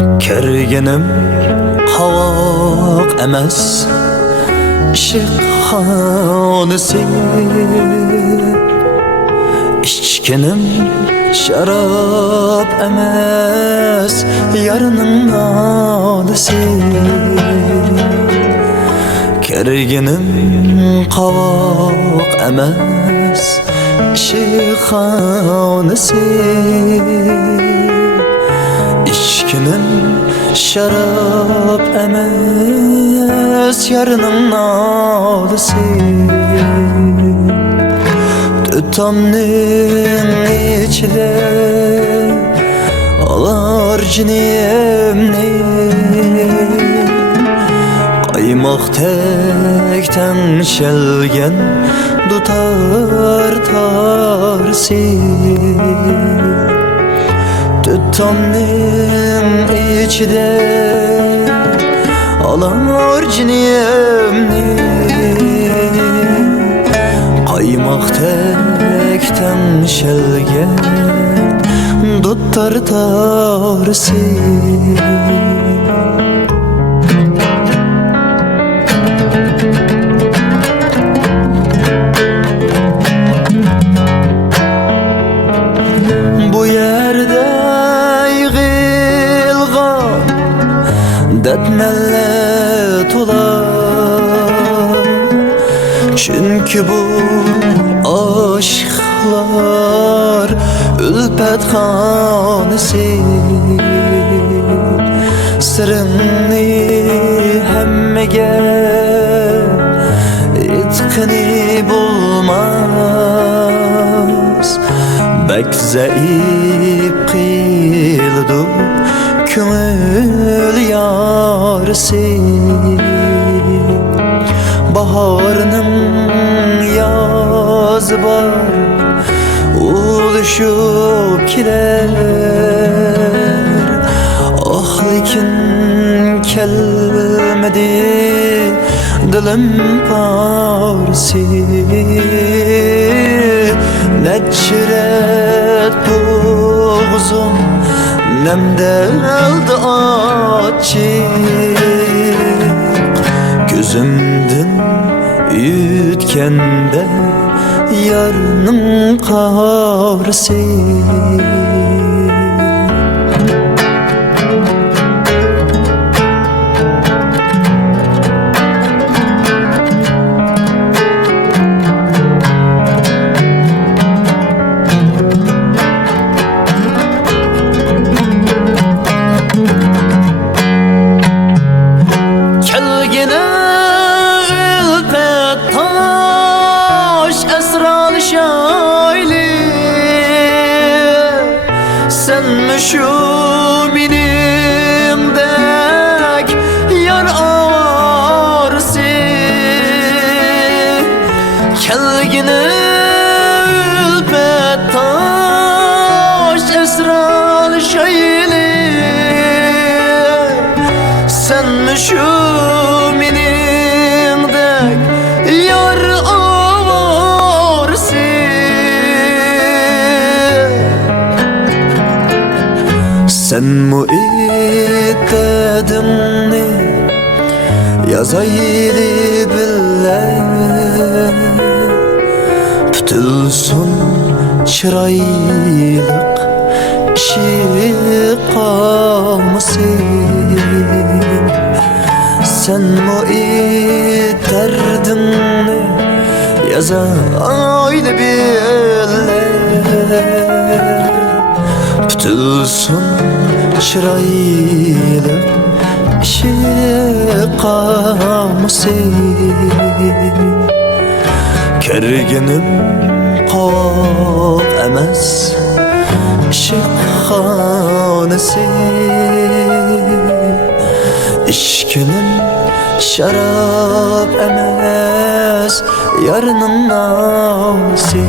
Kerginim qavoq emas, ishq xonasi. İçkinim şarap emas, yarının nolisi. Kerginim qavoq emas, ishq xonasi. İçkinim şarap emas, yarının nolisi. Tutamning ichida olar jinimni, qaymoqdek tengshelgan dutar tarsi. Tutamning ichida olar jinimni, qaymoqdek tengshelgan dutar tarsi. Bu yerde yığılgan dertlerle tolar, çünkü bu aşklar ülpet hanesi. Sırrını hemmege itqini bulmaz, bek zayıf qildu ko'ngil yarisi. Baharning yozi bor, ulashib kelar, oh lekin kelmadi dilim parsi. Necret boğazım nemdeldi açık, gözümden yütkende yarının qarsi. Sen mi şu benimdek yar ağrısı, kelgini ülpet taş esrar şayli. Sen mi şu benimdek yar ağrısı, sen mu ittedimni yazayli bille, pütülsün çıraylık işi kalmasın. Sen mu ittedimni yazayli bille, pütülsün çıraylı işi kalmasın. Kerginim qavoq emas, ishq xonasi. İçkinim şarap emas, yarının nolisi.